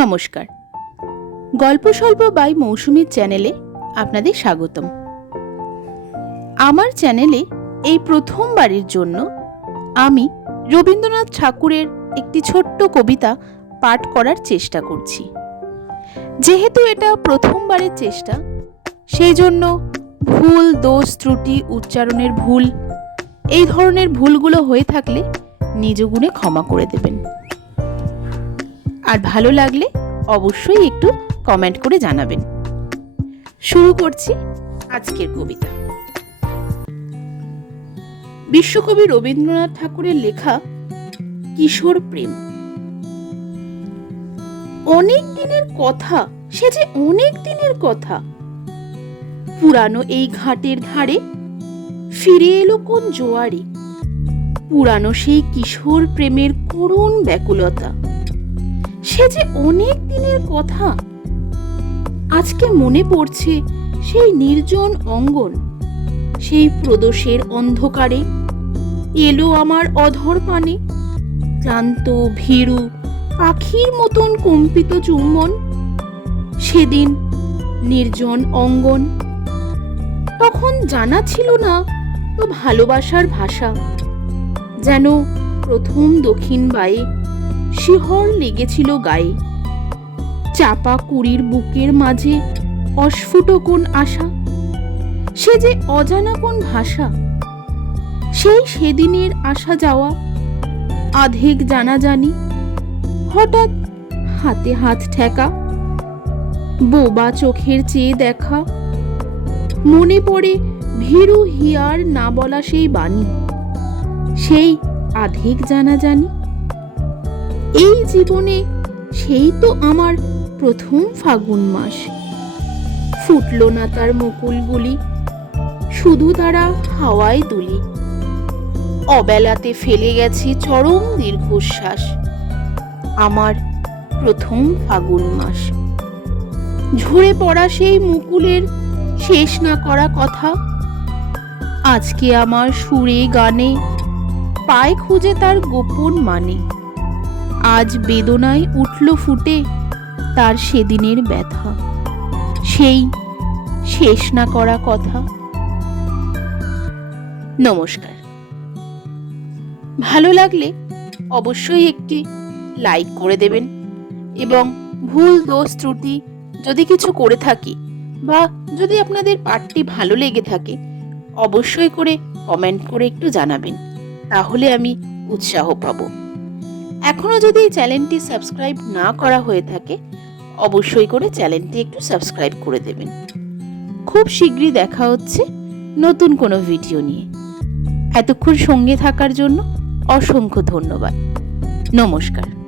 নমস্কার। গল্প স্বল্প বাই মৌসুমীর চ্যানেলে আপনাদের স্বাগতম। আমার চ্যানেলে এই প্রথমবারের জন্য আমি রবীন্দ্রনাথ ঠাকুরের একটি ছোট্ট কবিতা পাঠ করার চেষ্টা করছি। যেহেতু এটা প্রথমবারের চেষ্টা, সেই জন্য ভুল, দোষ, ত্রুটি, উচ্চারণের ভুল, এই ধরনের ভুলগুলো হয়ে থাকলে নিজ গুণে ক্ষমা করে দেবেন। আর ভালো লাগলে অবশ্যই একটু কমেন্ট করে জানাবেন। শুরু করছি আজকের কবিতা। বিশ্বকবি রবীন্দ্রনাথ ঠাকুরের লেখা কিশোর প্রেম। অনেক দিনের কথা, সে যে অনেক দিনের কথা। পুরানো এই ঘাটের ধারে ফিরে এলো কোন জোয়ারে। পুরানো সেই কিশোর প্রেমের করুণ ব্যাকুলতা। সে যে অনেক দিনের কথা। আজকে মনে পড়ছে সেই নির্জন অঙ্গন, সেই প্রদোষের অন্ধকারে। এলো আমার অধর পানে ক্লান্ত ভীরু পাখির মতন কম্পিত চুম্বন। সেদিন নির্জন অঙ্গন, তখন জানা ছিল না তো ভালোবাসার ভাষা, যেন প্রথম দক্ষিণ বায়ে শিহর লেগেছিল গায়ে। চাপা কুড়ির বুকের মাঝে অস্ফুট কোন আশা? সে যে অজানা কোন ভাষা? সেই সেদিনের আসা যাওয়া, আধেক জানা জানি হঠাৎ হাতে হাত ঠেকা, বোবা চোখের চেয়ে দেখা, মনে পড়ে ভীরু হিয়ার না বলা সেই বাণী। সেই আধেক জানা জানি এই জীবনে সেই তো আমার প্রথম ফাগুন মাস। ফুটল না তার মুকুলগুলি, শুধু তারা হাওয়ায় দুলি। অবেলাতে ফেলে গেছে চরম দীর্ঘশ্বাস, আমার প্রথম ফাগুন মাস। ঝরে পড়া সেই মুকুলের শেষ না করা কথা, আজকে আমার সুরে গানে, পায় খুঁজে তার গোপন মানে। আজ বেদনায় উঠল ফুটে তার সেদিনের ব্যথা। সেই শেষ না করা কথা। নমস্কার। ভালো লাগলে অবশ্যই একটি লাইক করে দেবেন এবং ভুল, দোষ, ত্রুটি যদি কিছু করে থাকি বা যদি আপনাদের পাঠটি ভালো লেগে থাকে, অবশ্যই করে কমেন্ট করে একটু জানাবেন। তাহলে আমি উৎসাহ পাবো। এখনও যদি এই চ্যানেলটি সাবস্ক্রাইব না করা হয়ে থাকে, অবশ্যই করে চ্যানেলটি একটু সাবস্ক্রাইব করে দেবেন। খুব শীঘ্রই দেখা হচ্ছে নতুন কোনো ভিডিও নিয়ে। এতক্ষণ সঙ্গে থাকার জন্য অসংখ্য ধন্যবাদ। নমস্কার।